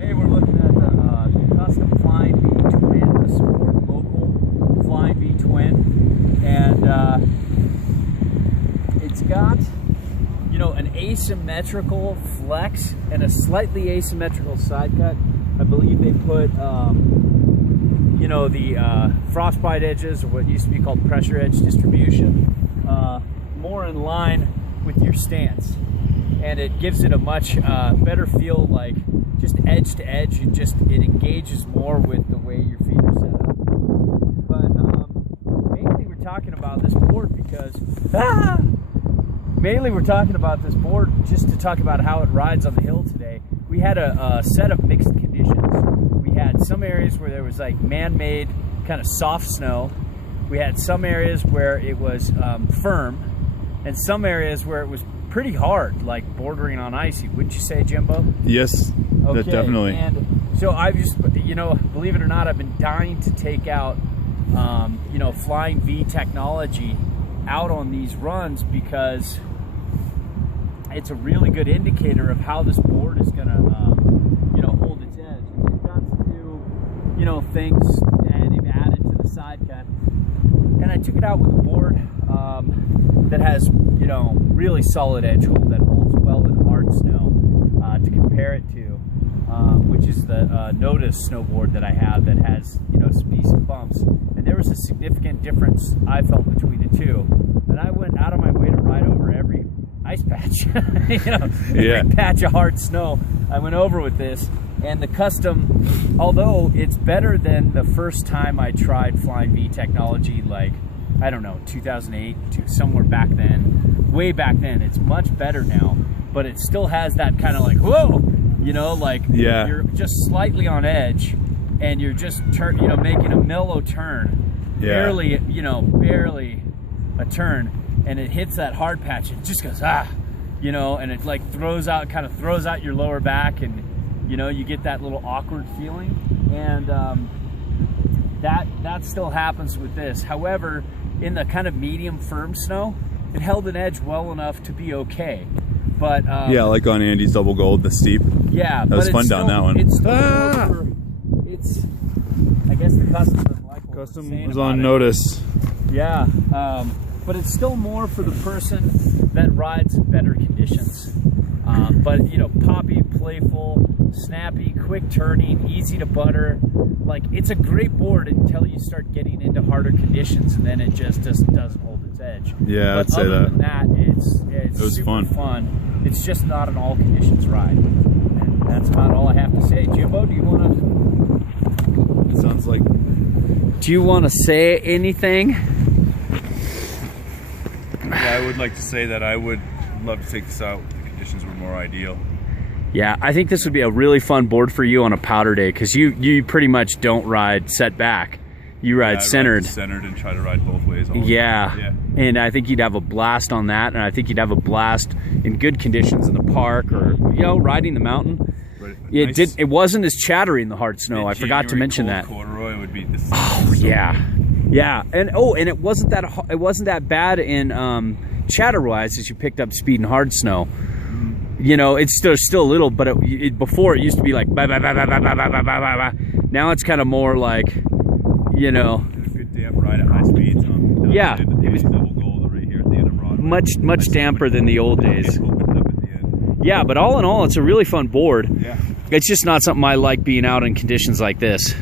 Hey, we're looking at the custom Flying V Twin, the Sport Local Flying V Twin, and it's got, you know, an asymmetrical flex and a slightly asymmetrical side cut. I believe they put, you know, the frostbite edges, or what used to be called pressure edge distribution, more in line with your stance, and it gives it a much better feel, like just edge to edge. It engages more with the way your feet are set up. But mainly we're talking about this board because just to talk about how it rides on the hill today. We had a set of mixed conditions. We had some areas where there was like man-made kind of soft snow. We had some areas where it was firm, and some areas where it was pretty hard, like bordering on icy. Wouldn't you say, Jimbo? Yes, okay. That definitely. And so I've just, you know, believe it or not, I've been dying to take out, you know, Flying V technology out on these runs, because it's a really good indicator of how this board is gonna, you know, hold its edge. And they've got some new, you know, things, and they've added to the side cut. And I took it out with a board that has, you know, really solid edge hold, that holds well in hard snow, to compare it to, which is the Notice snowboard that I have that has, you know, some decent bumps. And there was a significant difference I felt between the two. And I went out of my way to ride over every ice patch, you know, every patch of hard snow I went over with this. And the custom, although it's better than the first time I tried Flying V technology, like, I don't know, 2008 to somewhere back then, way back then, it's much better now, but it still has that kind of like, whoa, you know, like you're just slightly on edge, and you're just you know, making a mellow turn, barely, you know, barely a turn, and it hits that hard patch, and it just goes, you know, and it like kind of throws out your lower back, and you know, you get that little awkward feeling, and that still happens with this. However, in the kind of medium firm snow, it held an edge well enough to be okay. But yeah, like on Andy's double gold, the steep. Yeah, that was fun down that one. It's still it's, I guess the custom doesn't like what custom was on Notice. Yeah, but it's still more for the person that rides in better conditions. But you know, poppy, playful, snappy, quick turning, easy to butter. Like, it's a great board until you start getting into harder conditions, and then it just doesn't hold its edge. Yeah, but I'd say that. Other than that, it was super fun. It's just not an all conditions ride. And that's about all I have to say. Jimbo, do you want to? It sounds like. Do you want to say anything? Yeah, I would like to say that I would love to take this out if the conditions were more ideal. Yeah, I think this would be a really fun board for you on a powder day, because you pretty much don't ride set back. You ride centered. Ride centered and try to ride both ways. Yeah, and I think you'd have a blast on that, and I think you'd have a blast in good conditions in the park, or, you know, riding the mountain. Right. It wasn't as chattery in the hard snow. I forgot to mention that. Corduroy would be the yeah, and it wasn't that bad in chatter-wise as you picked up speed in hard snow. You know, it's still a little, but before it used to be like bah, bah, bah, bah, bah, bah, bah, bah, bah. Now it's kind of more like, you know, a good damp ride at high speeds. Yeah, it was double gold right here at the end of Broadway. much damper than the old days. Opened up at the end. Yeah, but all in all, it's a really fun board. Yeah, it's just not something I like being out in conditions like this.